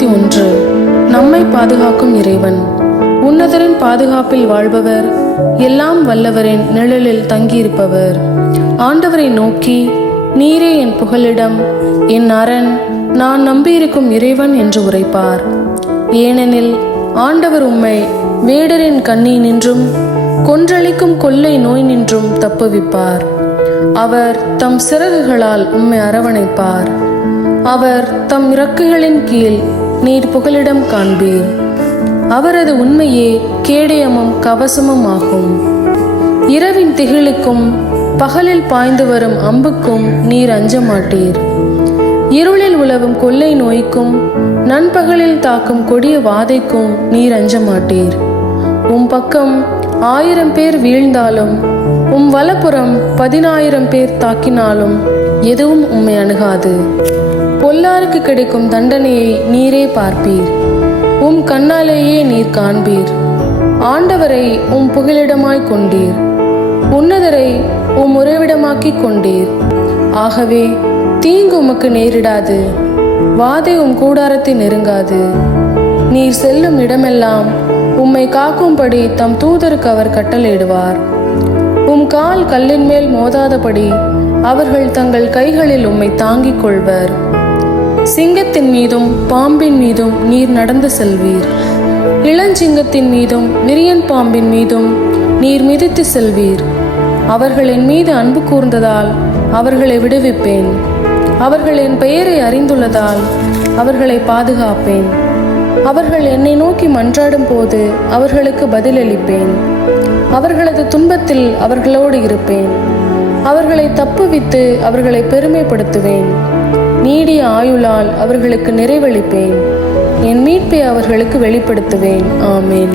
21. நம்மை பாதுகாக்கும் இறைவன். உன்னதரின் பாதுகாப்பில் வாழ்பவர், எல்லாம் வல்லவரின் நிழலில் தங்கியிருப்பவர். ஆண்டவரை நோக்கி, நீரே என் புகலிடம், என் அரண், நான் நம்பியிருக்கும் இறைவன் என்று உரைப்பார். ஏனெனில் ஆண்டவர் உம்மை வேடரின் கண்ணி நின்றும் கொன்றளிக்கும் கொள்ளை நோய் நின்றும் தப்புவிப்பார். அவர் தம் சிறகுகளால் உம்மை அரவணைப்பார். அவர் தம் இறக்கைகளின் கீழ் நீர் புகலிடம் காண்பீர். அவரது உண்மையே கேடயமும் கவசமும் ஆகும். இரவின் திகிலுக்கும் பகலில் பாய்ந்து வரும் அம்புக்கும் நீர் அஞ்ச மாட்டீர். இருளில் உலவும் கொள்ளை நோய்க்கும் நண்பகலில் தாக்கும் கொடிய வாதைக்கும் நீர் அஞ்ச மாட்டீர். உம் பக்கம் 1000 பேர் வீழ்ந்தாலும், உம் வலப்புறம் 10,000 பேர் தாக்கினாலும் எதுவும் உம்மை அணுகாது. பொல்லாருக்கு கிடைக்கும் தண்டனையை நீரே பார்ப்பீர். உம் கண்ணாலேயே நீர் காண்பீர். ஆண்டவரை உம் புகலிடமாய் கொண்டீர். உன்னதரை உம் உறைவிடமாக்கிக் கொண்டீர். ஆகவே தீங்கு உமக்கு நேரிடாது, வாதை உம் கூடாரத்தை நெருங்காது. நீர் செல்லும் இடமெல்லாம் உம்மை காக்கும்படி தம் தூதருக்கு அவர் கட்டளையிடுவார். உம் கால் கல்லின் மேல் மோதாதபடி அவர்கள் தங்கள் கைகளில் உம்மை தாங்கிக் கொள்வர். சிங்கத்தின் மீதும் பாம்பின் மீதும் நீர் நடந்து செல்வீர். இளஞ்சிங்கத்தின் மீதும் விரியன் பாம்பின் மீதும் நீர் மிதித்து செல்வீர். அவர்கள் என் மீது அன்பு கூர்ந்ததால் அவர்களை விடுவிப்பேன். அவர்கள் என் பெயரை அறிந்துள்ளதால் அவர்களை பாதுகாப்பேன். அவர்கள் என்னை நோக்கி மன்றாடும் போது அவர்களுக்கு பதிலளிப்பேன். அவர்களது துன்பத்தில் அவர்களோடு இருப்பேன். அவர்களை தப்புவித்து அவர்களை பெருமைப்படுத்துவேன். நீடிய ஆயுளால் அவர்களுக்கு நிறைவளிப்பேன். என் மீட்பை அவர்களுக்கு வெளிப்படுத்துவேன். ஆமேன்.